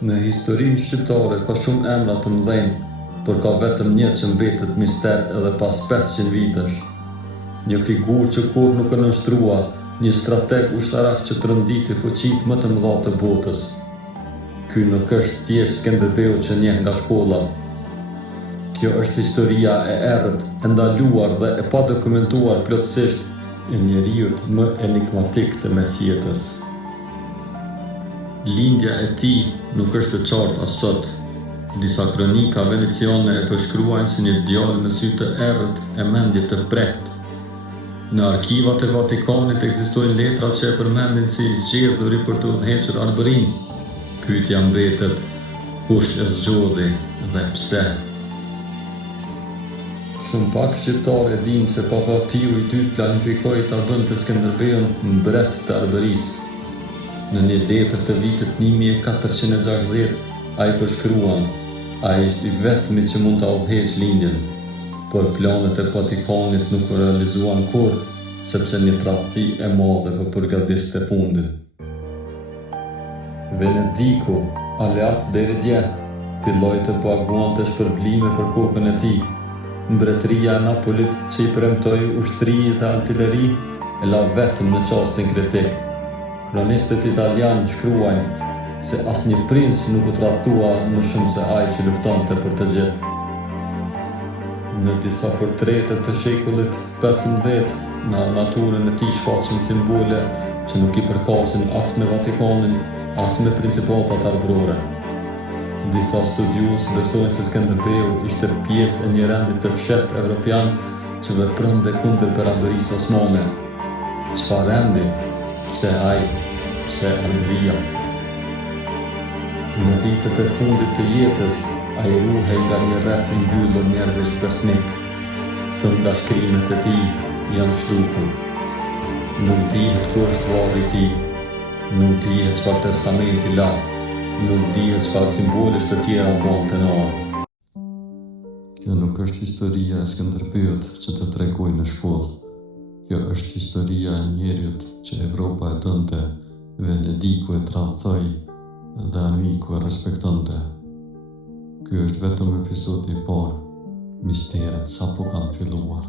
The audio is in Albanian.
Në historinë shqiptare ka shumë emra të mëdhenj, por ka vetëm një që mbetet mister edhe pas 500 vitesh. Një figurë që kur nuk e nështrua, një strateg ushtarak që tronditi fuqitë më të mëdha të botës. Ky nuk është thjesht Skënderbeu që njeh nga shkolla. Kjo është historia e errët, e ndaluar dhe e padokumentuar plotësisht e njeriut më enigmatik të mesjetës. Lindja e tij nuk është e qartë as sot. Disa kronika veneciane e përshkruajnë si një djalë me sy të errët e mendje të prehtë. Në arkivat e Vatikanit ekzistojnë letra që e përmendin si i zgjedhuri për të udhëhequr Arbërin. Pyetja mbetet, kush e zgjodhi dhe pse? Shumë pak shqiptarë e dinë se Papa Piu II planifikoi ta bënte Skënderbeun mbret të Arbërisë. Në një letër të vitit 1460, ai përshkruan, ai është i vetmi që mund ta udhëheqë lindjen, por planet e Vatikanit nuk u realizuan kurrë, sepse një tradhti e madhe po përgatiste fundin. Venediku, aleat deri dje, filloi të paguante shpërblime për kokën e tij. Mbretëria e Napolit që i premtoi ushtri dhe artilleri e la vetëm në çastin kritik. Kronistët italianë shkruajnë se asnjë princ nuk u tradhtua më shumë se ai që luftonte për të gjithë. Në disa portrete të shekullit 15, në armaturën e tij shfaqen simbole që nuk i përkasin as me Vatikanin, as me principatat arbrore. Disa studiues besojnë se Skënderbeu ishte pjesë e një rendi të fshehtë evropian që vepronte kundër perandorisë osmane. Çfarë rendi? Pse ai? Pse Arbëria? Në vitet e fundit të jetës, ai ruhej nga një rreth i mbyllur njerëzish besnik. Shumë nga shkrimet e tij janë shtukur. Nuk dihet ku është varri i tij. Nuk dihet çfarë testamenti la. Nuk dihet çfarë simbolesh të tjera bante në anë. Kjo nuk është historia e Skënderbeut që të tregoj në shkollë. Kjo është historia e njeriut që Evropa e dënte, Venediku e tradhtoi dhe Armiku e respektonte. Ky është vetëm episodi i parë. Misteret sapo kanë filluar.